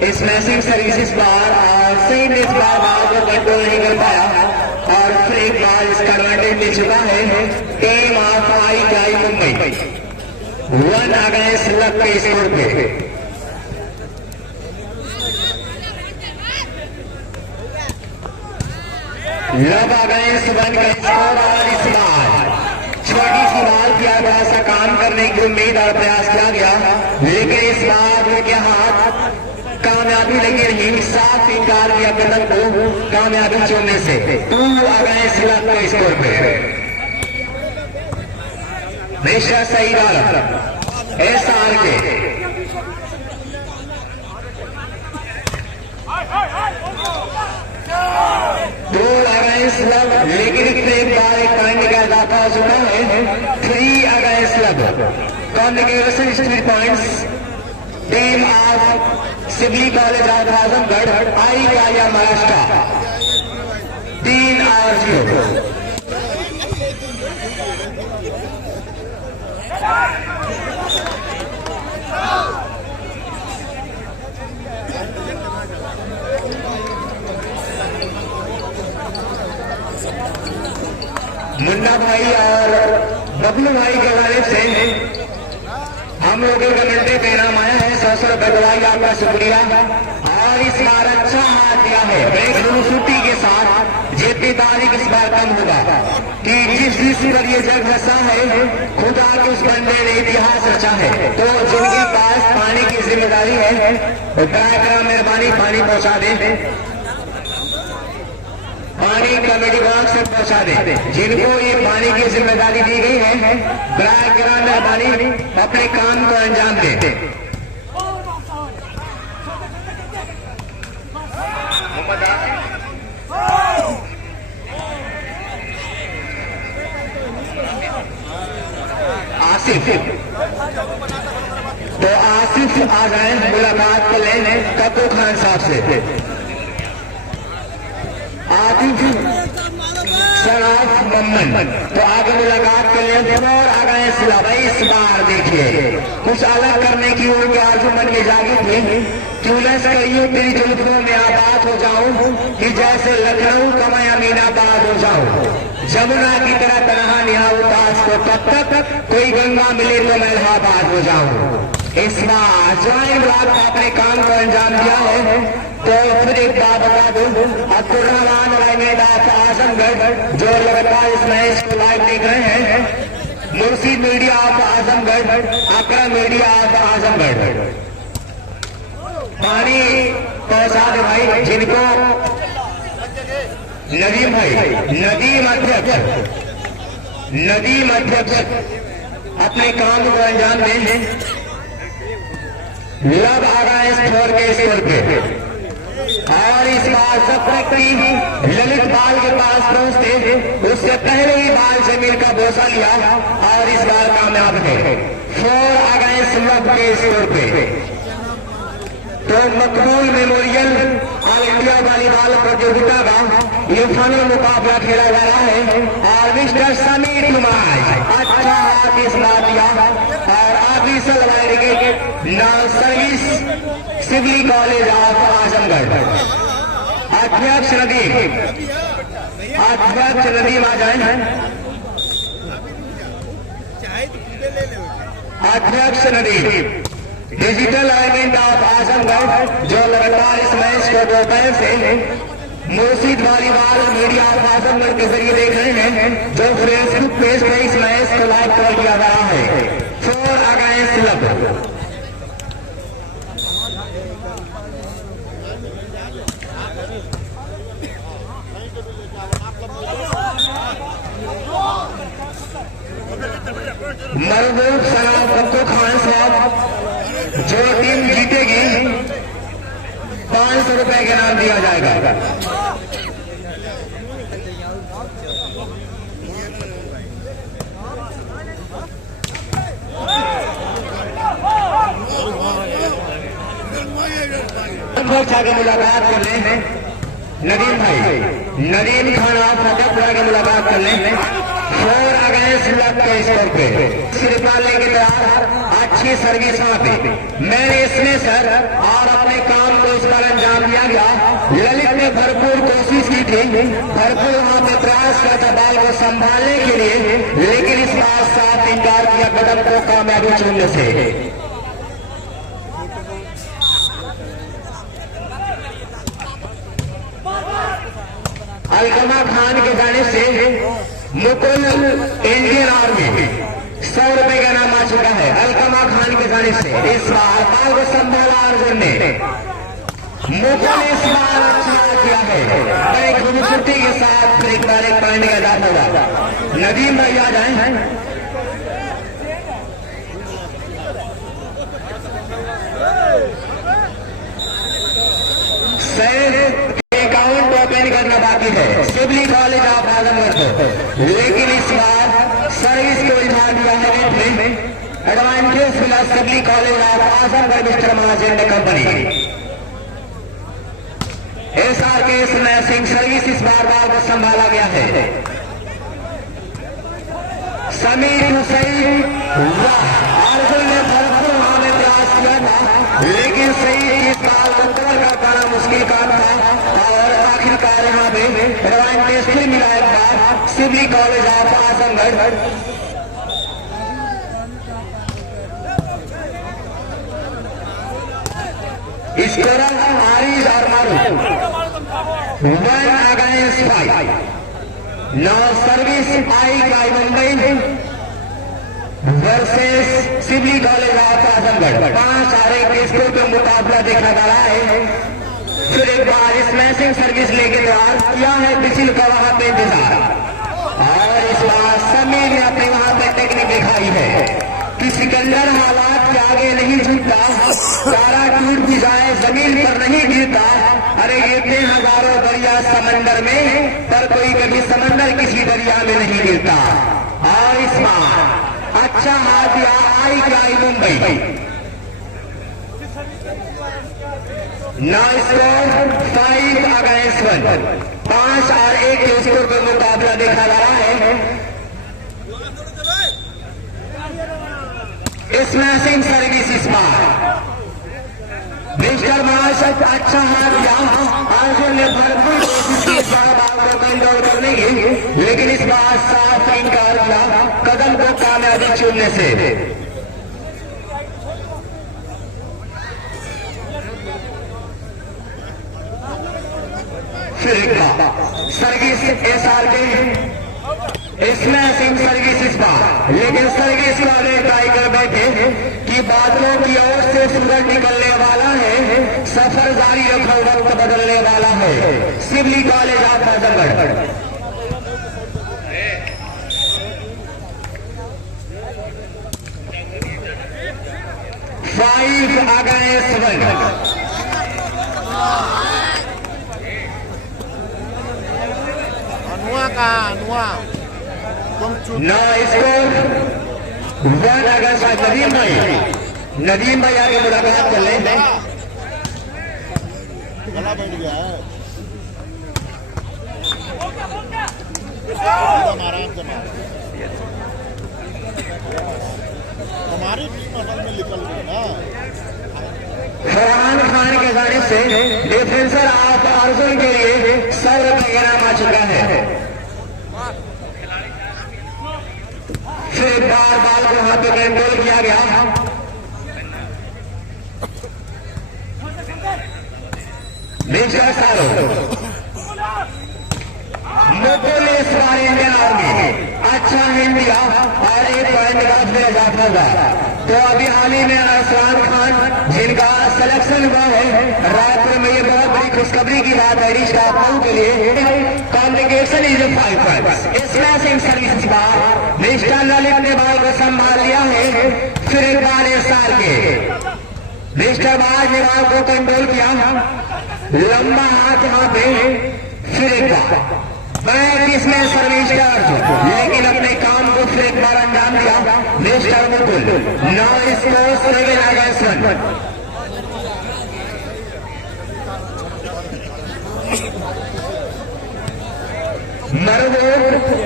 Smashing services बार और सही में इस बार बॉल को कंट्रोल नहीं कर पाया और फिर एक बार इसका एडवांटेज मिल चुका है team of I Mumbai 1 against luck के स्कोर पे। लब अगेंस्ट 1 का स्कोर और इस बार छोटी सी बॉल किया बड़ा सा काम करने की उम्मीद और प्रयास किया गया, लेकिन इस बार उनके हाथ कामयाबी लगी रही। साफ इनकार किया कदम को कामयाबी चुनने से 2 अगेंस्ट लक के स्कोर पे। हमेशा सही बात एसआर के लेकिन एक बार एक पॉइंट का इजाफा हो चुका है 3 अगेंस्ट लब। Congratulation 3 points team of Shibli college of Azamgarh आई काया महाराष्ट्र 3 और 0। मुन्ना भाई और बबलू भाई के वाले से हम लोगों का कमेंट्री पे नाम आया है 100 रुपए दवाई आपका शुक्रिया। और इस बार अच्छा हाथ दिया है ब्रेक छुट्टी के साथ। जितनी तारीख इस बार कम होगा कि जिस पर ये जग रचा है खुदा के उस बंदे ने इतिहास रचा है। तो जिनके पास पानी की जिम्मेदारी है दया मेहरबानी पानी पहुंचा दे, पानी कमेटी बॉक्स से पहुंचा दे। जिनको ये पानी की जिम्मेदारी दी गई है ब्राय करा मेहरबानी अपने काम को अंजाम दे। आसिफ तो आसिफ आ जाए मुलाकात कर लेने कब्बू खान साहब से। आतिफ शराफ मम्मन तो आगे मुलाकात कर लेते हैं और आ गए सिलाबाई। इस बार देखिए कुछ अलग करने की उनकी आरज़ू मन में जागी थी। चूलस कहियो तेरी जुल्फों में आबाद हो जाऊं कि जैसे लखनऊ का मैं अमीनाबाद हो जाऊं। जमुना की तरह तनहा निहाऊं ताज को तब तक कोई गंगा मिले तो मैं इलाहाबाद हो जाऊं। इस बार ज्वाइन ब्लॉक अपने काम को अंजाम दिया है। तो फिर एक बात बता दूं अब्दुर्रहमान आजमगढ़ जो लगातार इस मैच को लाइव देख रहे हैं Murshid media of Azamgarh Akram media of Azamgarh पानी पहुंचा दे भाई जिनको नदीम भाई नदीम अध्यक्ष अपने काम को अंजाम दें। लब आ रहा है स्कोर के स्कोर पे और इस बार सब व्यक्ति ललित बाल के पास पहुंचते उससे पहले ही बाल जमीन का बोसा लिया और इस बार कामयाब है 4 अगेंस्ट लब के स्कोर पे। तो मकबूल मेमोरियल ऑल इंडिया वॉलीबॉल प्रतियोगिता का ये फाइनल मुकाबला खेला जा रहा है और मिस्टर समीर कुमार अच्छा हाथ इस बार दिया और official now service Shibli college of Azamgarh. अध्यक्ष नदीम आ जाए। अध्यक्ष Nadeem digital element of Azamgarh जो लगातार इस मैच को दोपहर से Murshid volleyball media of Azamgarh के जरिए देख रहे हैं जो फेसबुक पेज पर इस मैच को लाइव कर दिया रहा है 4 अगेंस्ट लब। महबूब सलाम कब्बू खान साहब जो टीम जीतेगी 500 रुपए के नाम दिया जाएगा। के मुलाकात कर ले नदीम खान आप फतेहपुरा की मुलाकात कर ले 4 अगेंस्ट लब के स्कोर पे निकालने के तैयार अच्छी सर्विस वहां पे मैंने इसमें सर और अपने काम को ललित ने भरपूर कोशिश की थी, भरपूर वहां पे प्रयास किया था बाल को संभालने के लिए, लेकिन इस बार साफ इंकार किया कदम को कामयाबी चुनने से। अलकमा खान के जाने से मुकुल इंडियन आर्मी 100 रुपए का नाम आ चुका है। अलकमा खान के जाने से इस बार बाल को संभाला अर्जुन ने। मुकुल इस बार अच्छा किया है, बड़े खूबसूरती के साथ फिर एक बार एक पॉइंट का दाद होगा। नदीम भाई आ जाए। अकाउंट ओपन करना बाकी है सिवली कॉलेज ऑफ आजमगढ़ को, लेकिन इस बार सर्विस को उठा दिया है में एडवांटेज मिला Shibli college of Azamgarh mister Mahajan company. SR के स्मैशिंग सर्विस इस बार को संभाला गया है। समीर हुसैन अर्जुन ने भरपूर वहां में प्रयास किया था, लेकिन सही इस बार उत्तर का बड़ा मुश्किल काम था और आखिरकार यहाँ पे एडवांटेज फिर मिला एक बार Shibli college of Azamgarh. Scorer Haris और मारू 1 अगेंस्ट 5। नौ सर्विस आई Mumbai versus Shibli college of Azamgarh. 5-4 के स्कोर पे मुकाबला देखा जा रहा है। फिर एक बार स्मैशिंग सर्विस लेके तैयार किया है बिसिल का वहां पे इंतजार, और इस बार समीर ने अपने वहां पे टेक्निक दिखाई है कि सिकंदर हालात के आगे नहीं झुकता, सारा टूट भी जाए जमीन पर नहीं गिरता। अरे गिरते हजारों दरिया समंदर में, पर कोई कभी समंदर किसी दरिया में नहीं गिरता। और इस बार अच्छा हाथ दिया आई मुंबई। नौ स्कोर 5 अगेंस्ट 1। 5-1 के स्कोर पर मुकाबला देखा जा रहा है। स्मैशिंग सर्विस इस बार मिस्टर महाशय अच्छा हाथ दिया। अर्जुन ने भरपूर कोशिश की बाल को कंट्रोल करने की, लेकिन इस बार साफ इनकार किया कदम को कामयाबी चुनने से। फिर एक बार सर्विस एसआर के स्मैशिंग सर्विस इस बार, लेकिन सर्विस वाले ट्राई कर बैठे कि बादलों की ओर से सूरज निकलने वाला है, सफर जारी रखो वक्त बदलने वाला है। Shibli college of Azamgarh 5 against 1। नौ स्कोर 1 अगेंस्ट 1। नदीम भाई आगे मुलाकात कर लें। गला बैठ गया है। हमारी टीम असल में निकल गई ना। फरहान खान के जाने से डिफेंसर ऑफ अर्जुन के लिए 100 रुपए का इनाम आ चुका है। फिर बार बाल को वहां पे कंट्रोल किया गया। मिस्टर सारो मुकुल इस बार इंडियन आर्मी अच्छा हिंद दिया और एक पॉइंट का फिर इजाफा था। तो अभी हाल ही में अरसलान खान जिनका सिलेक्शन हुआ है रायपुर में, ये बहुत बड़ी खुशखबरी की बात है स्टाफ के लिए। Complication is 5 points. Smashing service bar mister Lalit ने बाल को संभाल लिया है। फिर एक बार एसआर के मिस्टर बाज ने बाल को कंट्रोल किया, लंबा हाथ वहां पे। फिर एक बार इसमें सर्विस लेकिन अपने काम को फिर एक बार अंजाम दिया मिस्टर मुकुल। 9 score 7 against 1। मरदूर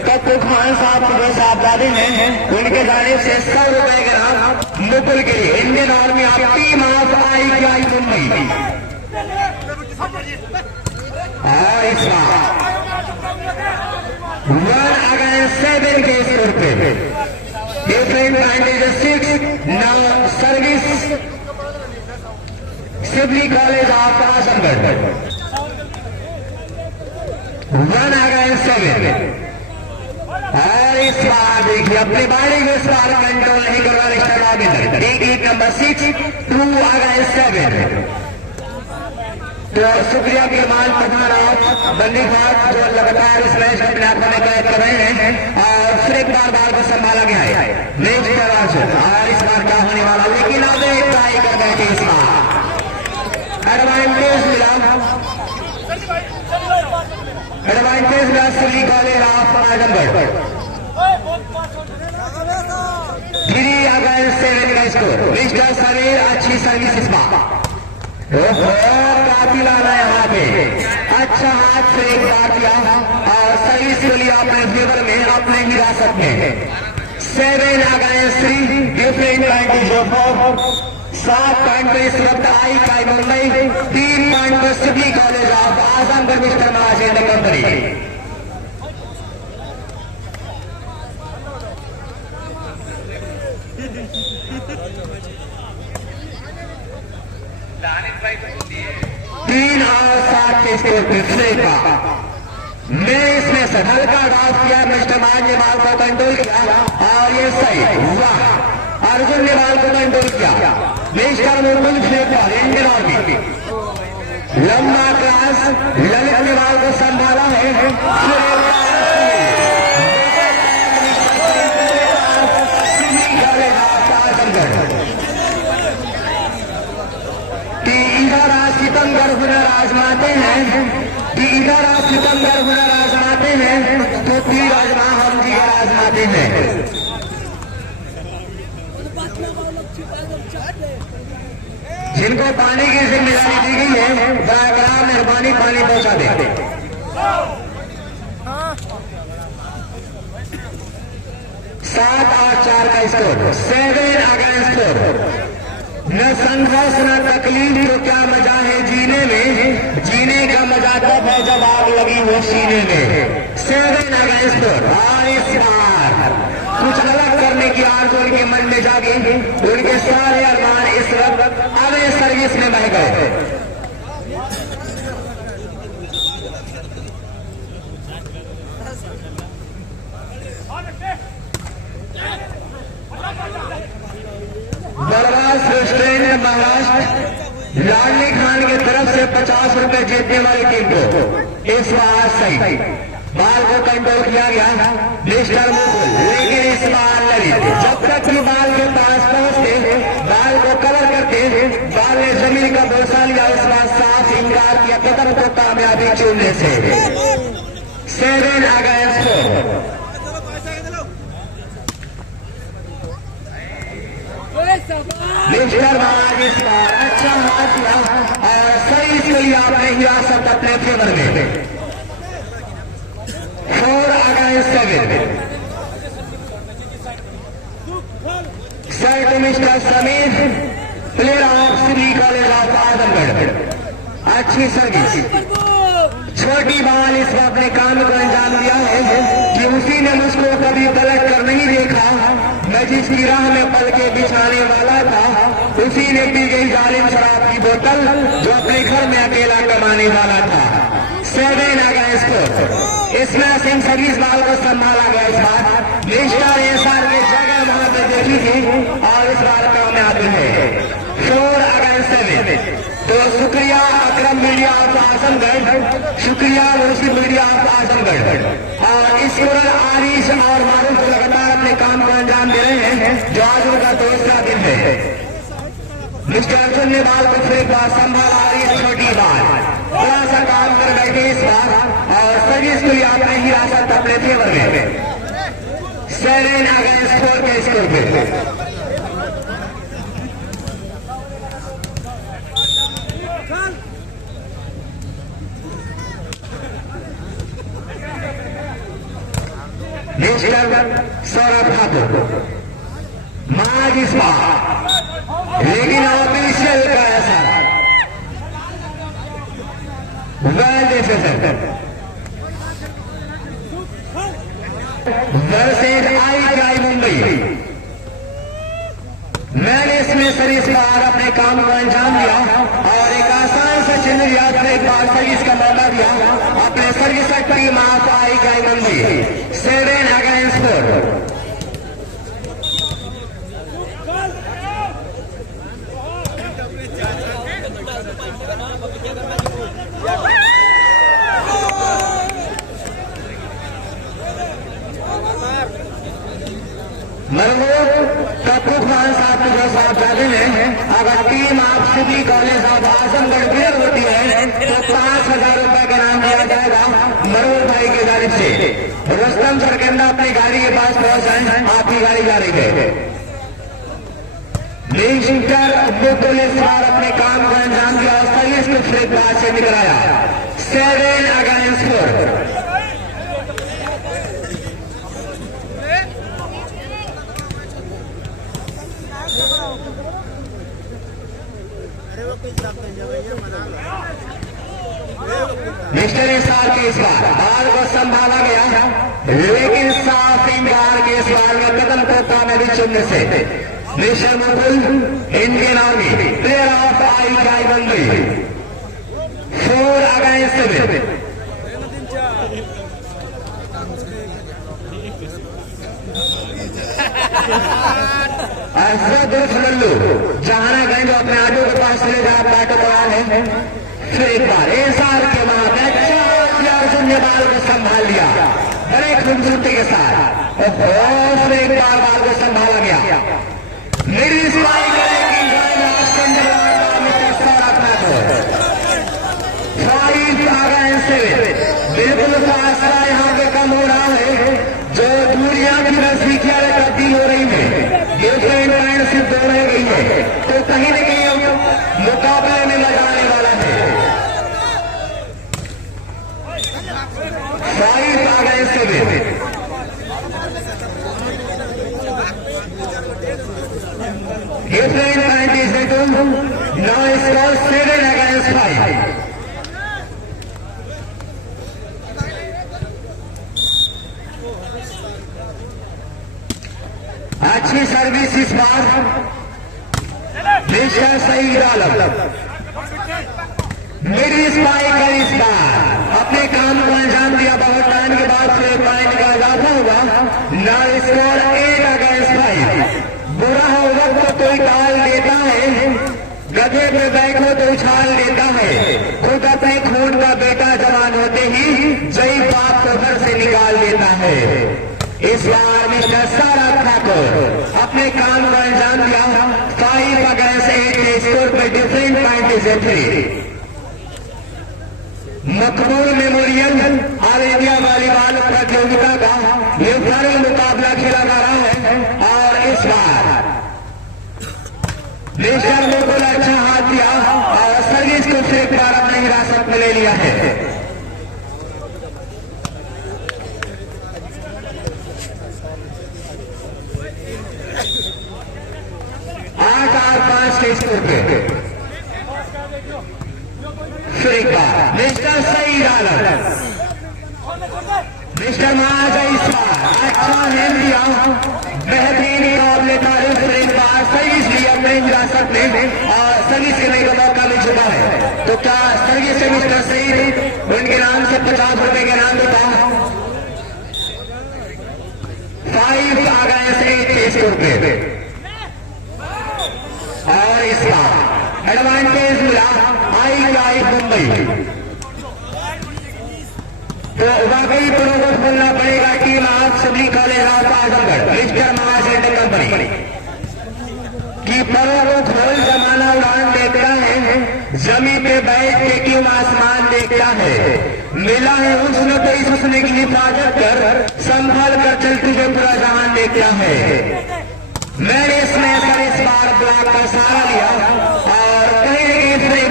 कप्पू खान साहब के साहबजादे हैं, उनके जाने से 100 रुपए के नाम मुकुल के लिए। Indian army of team of I Mumbai और इस बार 1 against 7 के स्कोर पे different advantage 6 now service Shibli college of Azamgarh 1 against 7 और इस बार देखिए अपनी बाड़ी को इस बार कंट्रोल नहीं कर रहा mister robin technique number 6 2 against 7 तो शुक्रिया गिरमान पठान बंदीघाट जो लगातार इस मैच को अपने हाथों में कैद कर रहे हैं और फिर एक बार बाल को संभाला गया है मैच के और इस बार क्या होने वाला लेकिन अब एक ट्राई कर बैठे इस बार एडवांटेज मिला Shibli college of Azamgarh 3 against 7 का स्कोर मिस्टर समीर अच्छी सर्विस इस बार काफी लाना यहाँ पे अच्छा हाथ से एक बार दिया और सर्विस के लिए अपने फेवर में अपने हिरासत में 7 against 3 डिफरेंट एडवांटेज 7 पॉइंट पर इस वक्त आई काई मुंबई 3 पॉइंट पर Sivli college of Azamgarh mister महाशय कंपनी तीन और 7 के स्कोर पिछले का मैं इसमें सफल का ड्राफ्ट किया मिस्टर मान ने बाल को कंट्रोल किया और ये सही वाह अर्जुन ने बाल को कंट्रोल किया मिस्टर मुर्मुन शेखर इंडियन आर्मी लंबा क्लास ललित ने बाल को संभाला है सितंबर हुनर आजमाते हैं कि इधर आप सितंबर हुनर आजमाते हैं तो तीर आजमा हम जी आजमाते हैं जिनको पानी की जिम्मेदारी दी गई है दया मेहरबानी पानी पहुंचा दे 7 और 4 का स्कोर 7 against 4 न संघर्ष न तकलीफ तो क्या मजा है जीने में जीने का मजा तब है जब आग लगी हो सीने में 7 against 4 और इस बार कुछ अलग करने की आरज़ू उनके मन में जागी उनके सारे अरमान इस वक्त अवे सर्विस में बह गए बलवास रेस्टोरेंट महाराष्ट्र लाडली खान की तरफ से 50 रुपए जीतने वाली टीम को इस बार सही बाल को कंट्रोल किया गया मिस्टर मुकुल लेकिन इस बार ललित जब तक भी बाल के पास पहुंचते बाल को कवर करते बाल ने जमीन का भरोसा लिया इस बार साफ इनकार किया कदम को कामयाबी चुनने से 7 against 4 मिस्टर महाराज इस बार अच्छा हाथ दिया और सही से लिया अपने हिरासत अपने फेवर में 4 against 7 sir to mister Sameer player of Shibli college of Azamgarh अच्छी सर्विस छोटी बाल इस वक्त ने काम को अंजाम दिया है कि उसी ने मुझको कभी पलट कर नहीं देखा मैं जिसकी राह में पल के बिछाने वाला था उसी ने पी गई जालिम शराब की बोतल जो अपने घर में अकेला कमाने वाला था 7 against 4 इसमें सिंह सर्विस बाल को संभाला गया इस बार मिस्टर एसआर की जगह वहां पर देखी थी और इस बार कामयाब है 4 against 7 तो शुक्रिया अकरम मीडिया ऑफ आजमगढ़ शुक्रिया मुंशी मीडिया ऑफ आजमगढ़ और इस आरिश और मारूफ को लगातार अपने काम को अंजाम दे रहे हैं जो आज उनका दूसरा दिन है मिस्टर अर्जुन ने बाल को फिर बार संभाला आरिश छोटी बाल बड़ा सा काम कर बैठे इस बार और सर्विस के लिए अपने हिरासत अपने फेवर में 7 against 4 के स्कोर पे मिस्टर सौरभ ठाकुर माज इस बार लेकिन ऑफिशियल का ऐसा वेल ऑर्गेनाइजेशन वर्सेज आई मुंबई। मैंने इसमें सर्विस बार अपने काम को अंजाम दिया और एक आसान से चिन्ह लिया, फिर एक बार सर्विस का मौका दिया। अपने सर्विस टीम आप आई मुंबई 7-4। कपूर खान साहब को जो साहब जाते हैं, अगर टीम आप city college of Azamgarh clear होती है तो 5,000 रुपए का नाम दिया जाएगा मरूर भाई की जानिब से। रुस्तम सरकंदा अपनी गाड़ी के पास पहुंच जाए, आपकी गाड़ी जा रही है। पुलिस वाले अपने काम को अंजाम दिया और सर्विस को फ्लिपकार्ट से निकलाया 7-4। मिस्टर इसार के इस बार बाल को संभाला गया, लेकिन साफ इंकार के इस बार में कदम को कामयाबी चुनने से mister Mukul Indian army player of I बन गई 4-7। लल्लू जहाना गए जो अपने ऑटो के पास चले जाए, ऑटो पर आ है। फिर एक बार एसार के मामले ने बाल को संभाल लिया बड़े खूबसूरती के साथ, और फिर एक बार बाल को संभाला गया। मेरी स्पाई बिल्कुल फासला यहाँ पे कम हो रहा है, जो दूरियां की नजदीकियां तब्दील हो रही है, ये सिर्फ 2 रह गई है, तो कहीं न कहीं मुकाबले में लगाने वाला है। 5-7 now score 7-5। अच्छी सर्विस इस बार मिस्टर सईद आलम। मेरी स्पाई का इस बार अपने काम को अंजाम दिया, बहुत टाइम के बाद से पॉइंट का इजाफा होगा। ना स्कोर 8-5। बुरा हो वक्त तो कोई टाल देता है, गधे पे बैठो तो उछाल देता है। खुद अपने खून का बेटा जवान होते ही जय बाप को घर से निकाल देता है। इस बार मिस्टर सारा ठाकुर अपने काम को अंजाम दिया 5-8 के स्कोर पर different point is 3। Maqbool memorial all India volleyball प्रतियोगिता का ये फाइनल मुकाबला खेला जा रहा है, और इस बार मिस्टर मुकुल अच्छा हाथ दिया और सर्विस को फिर एक बार अपनी हिरासत में ले लिया है। 8-5 के स्कोर पे फिर एक बार मिस्टर सईद आलम, मिस्टर महाजा इस बार अच्छा हेल्प दिया, बेहतरीन मुकाबले का फिर एक बार सर्विस लिया अपने हिरासत में और सर्विस करने का मौका मिल चुका है। तो क्या सर्विस से मिस्टर सईद उनके नाम से 50 रुपए के नाम देता 5-8 के स्कोर पे, और इसका एडवांटेज मिला आई मुंबई। तो वाकई दोनों को बोलना पड़ेगा टीम आप सभी कॉलेज ऑफ आजमगढ़ मिस्टर महासेंटर कंपनी की परों को खोल जमाना उड़ान देखता है, जमीन पे बैठ के क्यों आसमान देखता है। मिला है उसने तो इस उसने की हिफाजत कर संभाल कर चल तुझे पूरा जहान देखता है। मैंने इसमें इस बार ब्लॉक का सहारा लिया और कहीं न कहीं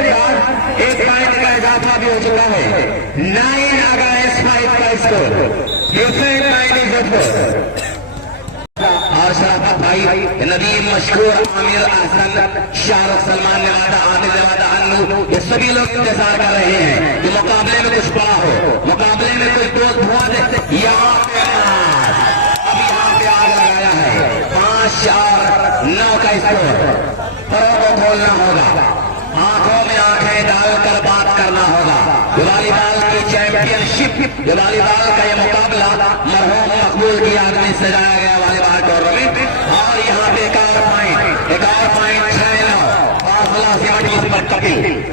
एक पॉइंट का इजाफा भी हो चुका है। 9-5 का स्कोर, डिफरेंट पॉइंट इज 4। और शराफत भाई नदीम मशहूर आमिर अहसन शाहरुख सलमान नेवादा आमिर नेवादा ये सभी लोग इंतजार कर रहे हैं कि मुकाबले में कुछ बड़ा हो, मुकाबले में कुछ दोस्त धुआं दे। यहाँ पे आग लगाया है 5-4-9 का स्कोर। परों को खोलना होगा, आंखों में आंखें डालकर बात करना होगा। वॉलीबॉल की चैंपियनशिप, वॉलीबॉल का ये मुकाबला मरहूम मकबूल की याद में सजाया गया वॉलीबॉल टूर्नामेंट। और यहाँ पे एक और पॉइंट 6-9 फासला सिमट पर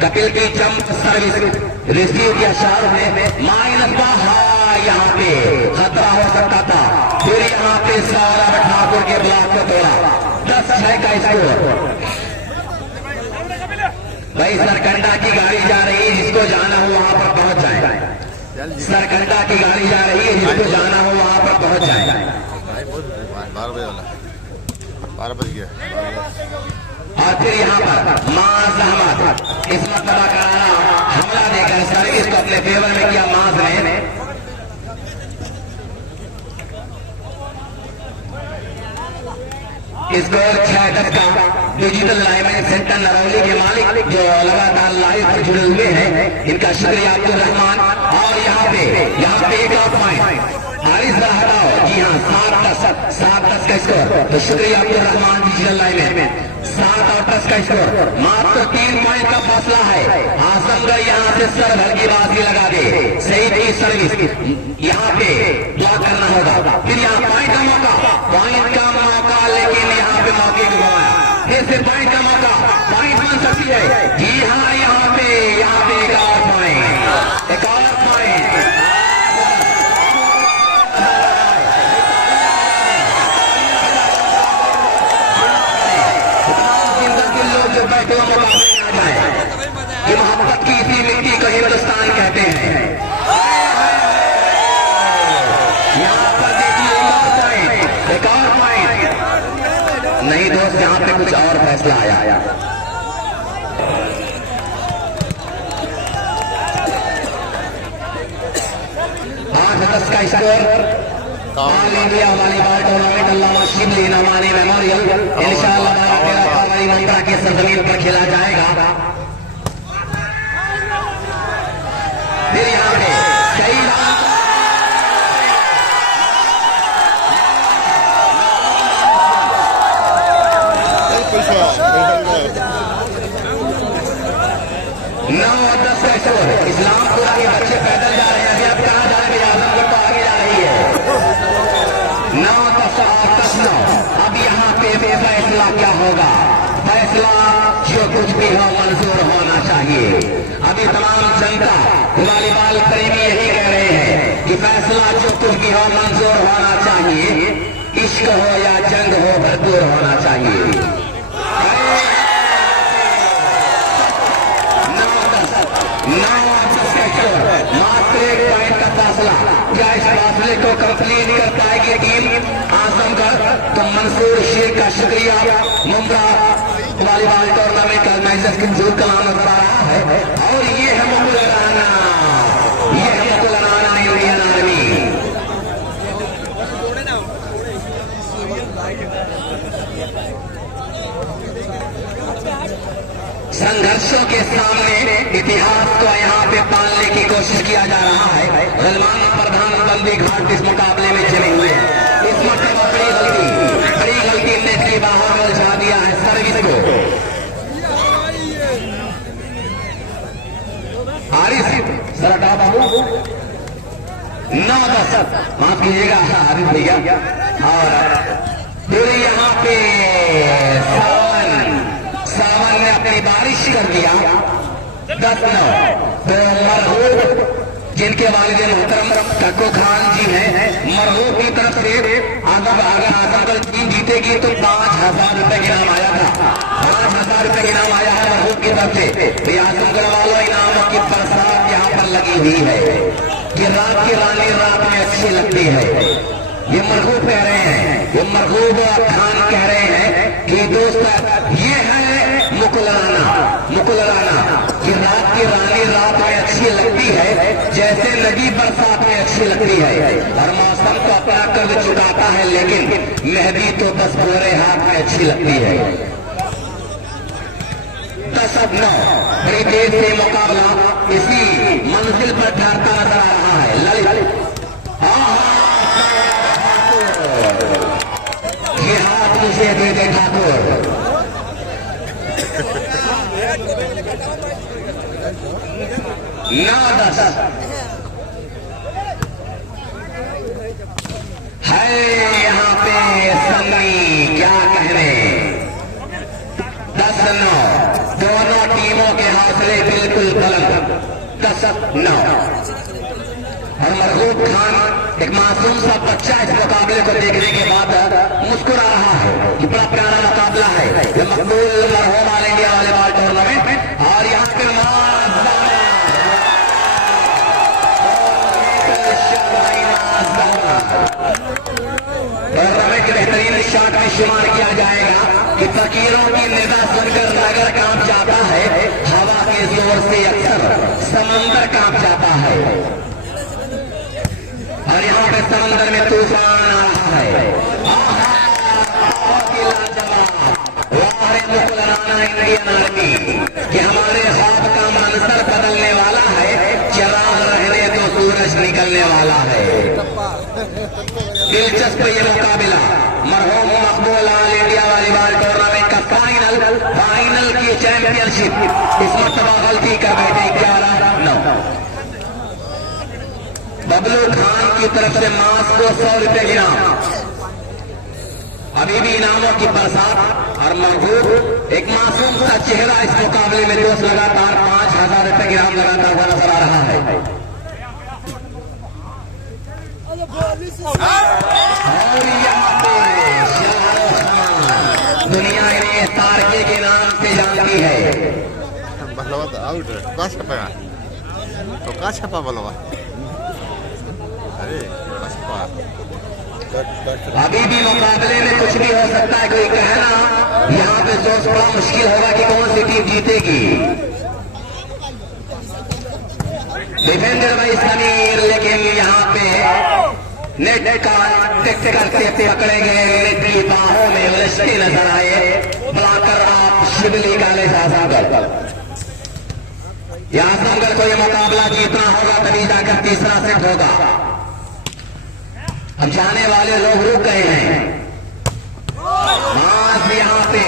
कपिल की जंप सर्विस रिसीव किया शाह ने माइनस का। यहाँ पे खतरा हो सकता था, फिर यहाँ पे सौरभ ठाकुर के ब्लॉक को तोड़ा। 10-6 का स्कोर। भाई सरकंडा की गाड़ी जा रही है, जिसको जाना हो वहां पर पहुंच जाए। सरकंडा की गाड़ी जा रही है, जिसको जाना हो वहां पर पहुंच जाए। 12 बज गया। और फिर यहाँ पर माज अहमद इस मरतबा करारा हमला देकर सर्विस को अपने फेवर में किया माज ने। स्कोर 6-10 का। डिजिटल लाइव सेंटर नरौली के मालिक जो लगातार लाइव से जुड़े हुए हैं, इनका शुक्रिया अब्दुल रहमान। और यहाँ पे एक और पॉइंट हारिस हटाओ। जी हाँ 7-10 का स्कोर। तो शुक्रिया अब्दुल रहमान डिजिटल लाइव में 7 और 10 का स्कोर। मात्र 3 पॉइंट का फासला है। आजमगढ़ यहाँ से सर भर की बाजी लगा दे। सही की सर्विस यहाँ पे ब्लॉक करना होगा। फिर यहाँ पॉइंट का मौका, लेकिन यहाँ पे मौके को गवाया। फिर से पॉइंट का मौका, पॉइंट बन सकती है। जी हाँ यहाँ पे एक और पॉइंट, एक और पॉइंट। लोग जो बैठे हुए मुकाबले में आ जाए कि मोहब्बत की इसी मिट्टी को हिंदुस्तान कहते हैं। यहाँ पर देखिए एक और पॉइंट। नहीं दोस्त, यहाँ पे कुछ और फैसला आया। 8-10 का score. All India volleyball tournament Allama Shibli Nomani memorial इंशाअल्लाह मंत्रा की सरजमीन पर खेला जाएगा। फिर यहाँ पे कई नौ और 10 का स्कोर। इस्लामपुरा के बच्चे पैदल जा रहे हैं। अभी अब कहाँ जा रहे हैं? आजमगढ़ तो आगे जा रही है। 9-10 अब यहाँ पे फैसला क्या होगा? फैसला जो कुछ भी हो मंजूर होना चाहिए। अभी तमाम जनता वॉलीबॉल प्रेमी यही कह रहे हैं कि फैसला जो कुछ भी हो मंजूर होना चाहिए। इश्क हो या जंग हो, भरपूर होना चाहिए। 9-10 का स्कोर। मात्र 1 पॉइंट का फासला। क्या इस फासले को कंप्लीट कर पाएगी टीम आजमगढ़? तो मंसूर शेख का शुक्रिया। मुंब्रा वॉलीबॉल टूर्नामेंट का मैचेस की जरूर का नाम नजर आ रहा है। और ये है मुकुल राणा, इंडियन आर्मी। संघर्षों के सामने इतिहास को यहाँ पे पालने की कोशिश किया जा रहा है। सलमान प्रधान बंदी घाट इस मुकाबले में चले हुए हैं। इस मरतबा बड़ी गलती ने से बाहर उलझा दिया है सर्विस को। हारिस सर हटा बाबू। 9-10 माफ कीजिएगा हारिस भैया। और फिर यहाँ पे सावन ने अपनी बारिश कर दिया। 10-9 तो मरहूम जिनके वालिद मोहतरम टक्को खान जी हैं, मरहूम की तरफ से अगर आजमगढ़ टीम जीतेगी तो 5,000 रुपए के नाम आया था। 5,000 रुपए के नाम आया है मरहूम की तरफ से। तो आजमगढ़ वालों इनामों की बरसात यहाँ पर लगी हुई है कि रात की रानी रात में अच्छी लगती है। ये मरहूब कह रहे हैं, ये मरहूब खान कह रहे हैं कि दोस्त ये है मुकुल राणा कि रात की रानी रात में अच्छी लगती है जैसे नदी बरसात में अच्छी लगती है। और मौसम को अपना कर्ज चुकाता है, लेकिन मेहंदी तो बस बुरे हाथ में अच्छी लगती है। 10-9 बड़ी तेज से मुकाबला इसी मंजिल पर ठहरता नजर आ रहा है। ललित ये हाथ मुझे दे दे ठाकुर। 9-10 है यहाँ पे सन्नी, क्या कहने। 10-9 दोनों टीमों के हौसले बिल्कुल बुलंद। 10-9 और मरहूब खान एक मासूम सा बच्चा इस मुकाबले को देखने के बाद मुस्कुरा रहा है कि बड़ा प्यारा मुकाबला है ये मकबूल मरहूम ऑल इंडिया वॉलीबॉल टूर्नामेंट। और यहाँ पे टूर्नामेंट के बेहतरीन शॉट में शुमार किया जाएगा कि फकीरों की निगाह सुनकर नगर कांप जाता है, हवा के जोर से अक्सर समंदर कांप जाता है। और यहाँ पे समंदर में तूफान आ रहा है। इंडियन आर्मी कि हमारे ख्वाब का मंजर बदलने वाला है, चिराग रहने तो सूरज निकलने वाला है। दिलचस्प ये मुकाबला मरहूम मकबूल ऑल इंडिया वॉलीबॉल टूर्नामेंट का फाइनल की चैंपियनशिप इस मरतबा गलती कर बैठे 11-9। बबलू खान की तरफ से मास को 100 रुपए इनाम। अभी भी इनामों की बरसात और महबूब एक मासूम सा चेहरा इस मुकाबले में दोस्त लगातार 5,000 रुपए इनाम लगाता हुआ नजर आ रहा है। और यहाँ पे शाहरुख खान दुनिया इन्हें तारके के नाम से जानती है। बलवा आउट है, कहाँ छपा तो कहाँ छपा बलवा। अरे छपा अभी भी मुकाबले में कुछ भी हो सकता है। कोई कहना यहाँ पे सोच बड़ा मुश्किल होगा कि कौन सी टीम जीतेगी। डिफेंडर भाई समीर, लेकिन यहाँ पे नेट का टेक्ट करते पकड़े गए, नेट की बाहों में उलझते नजर आए। बुलाकर आप शिवली काले आजमगढ़ को यह मुकाबला जीतना होगा, तभी जाकर तीसरा सेट होगा। अब जाने वाले लोग रुक गए हैं। मास यहाँ पे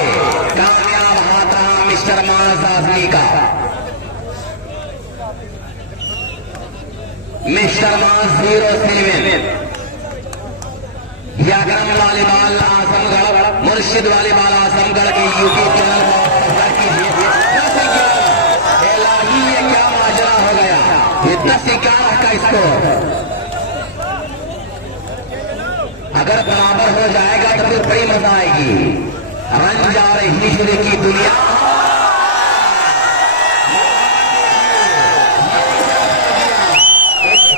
कामयाब हाथ रहा मिस्टर मास आजमी का। मिस्टर मास 07 व्याकरण वॉलीबॉल आजमगढ़, मुर्शिद वॉलीबॉल आजमगढ़ के यूट्यूब चैनल को सब्सक्राइब कीजिए। 10-11 ये क्या माजरा हो गया, ये 10-11 का स्कोर। अगर बराबर हो जाएगा तो फिर बड़ी मजा आएगी। रन जा रही शुरू की दुनिया।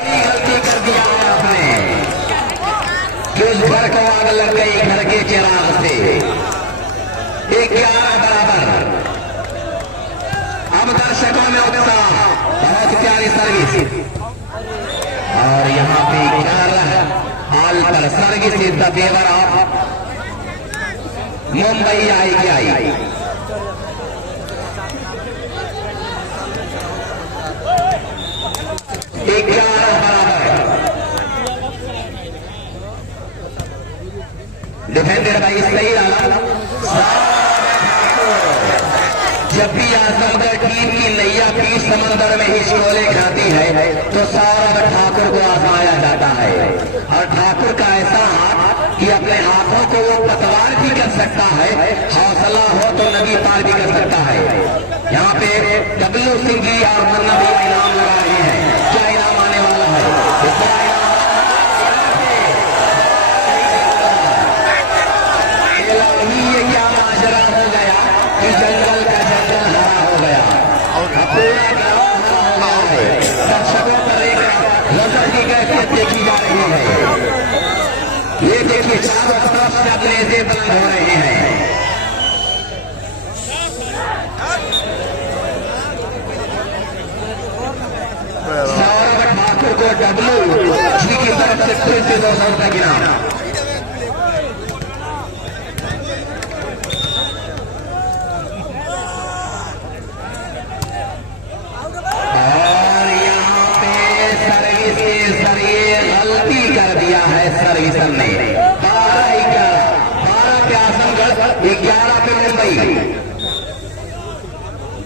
गलती कर दिया है आपने कि उस घर को आग लग गई घर के चिराग से। 11 बराबर। अब दर्शकों में उत्साह, बहुत प्यारी सर्विस। और यहाँ पे 11 हाल पर service is the favour of Mumbai IKI। Defended by Saeed Alam. जब भी आजमगढ़ टीम की नैया बीच समंदर में ही शोले खाती है तो सौरभ ठाकुर को आजमाया जाता है। और ठाकुर का ऐसा हाथ कि अपने हाथों को वो पतवार भी कर सकता है, हौसला हो तो नदी पार भी कर सकता है। यहाँ पे डब्लू सिंह जी और मुन्ना भी इनाम लगा रहे हैं। क्या इनाम आने वाला है? ये क्या माजरा हो गया कि जंगल का जंगल हरा हो गया और पूरा ग्राउंड हरा हो गया है। दर्शकों पर एक नजर की कैफियत देखी जा रही है। ये देखिए चारों तरफ से अब नेज़े बुलंद हो रहे हैं। सौरभ ठाकुर को डब्लू जी की तरफ से फिर से 200 रुपए की इनाम। सर्विसन ने 12 पे आजमगढ़, 11 पे मुंबई।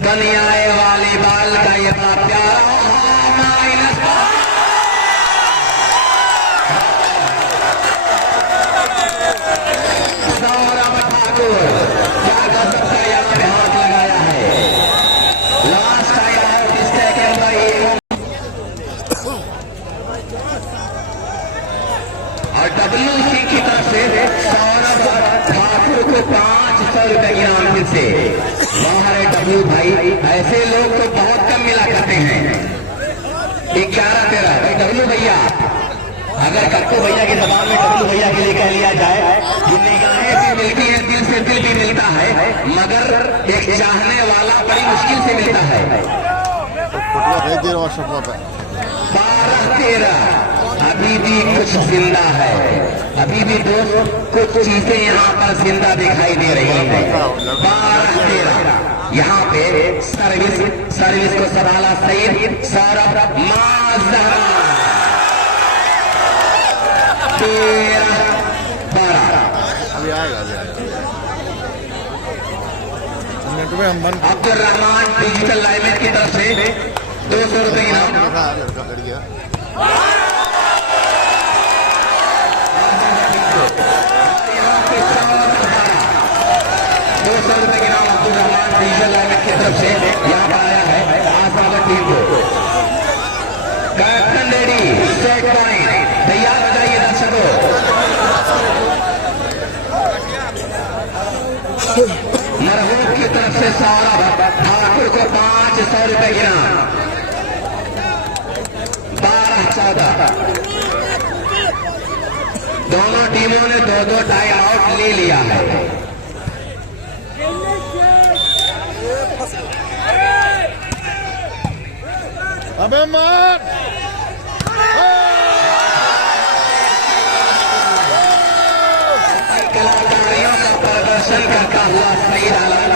कन्याए वाले बाल का ये बड़ा प्यारा माइनस सौरभ ठाकुर क्या कर सकता है, यहाँ पे हाथ लगाया है। लास्ट टाइम आउट इस सेकंड बाई। और WC की तरफ से सौरभ ठाकुर को 500 रुपए की इनाम फिर से। बाहर है डब्लू भाई, ऐसे लोग तो बहुत कम मिला करते हैं। 11-13 भाई डब्लू भैया, अगर कक्को भैया की जबान में डब्लू भैया के लिए कह लिया जाए, निगाहें भी मिलती है, दिल से दिल भी मिलता है, मगर एक चाहने वाला बड़ी मुश्किल से मिलता है। 12-13 अभी भी कुछ जिंदा है, अभी भी दोस्त कुछ चीजें यहाँ पर जिंदा दिखाई दे रही है। 12-13 यहाँ पे सर्विस को संभाला सईद, सौरभ माजहरा 13-12। अभी आएगा मिनट में हम बंद। अब्दुल रहमान डिजिटल लाइमेट की तरफ से 200 रुपए इनाम। 200 रुपए के नाम अब्दुल रहमान डिजिटल लाइमेट की तरफ से यहाँ पर आया है आसमागढ़ टीम को। कैप्टन लेडी सेट पॉइंट तैयार हो जाइए दर्शकों। मरहूम की तरफ से सौरभ ठाकुर को 500 रुपए की इनाम। 12-14 दोनों टीमों ने 2-2 टाइम आउट ले लिया है। अबे मार कलाकारियों का प्रदर्शन करता हुआ सईद आलम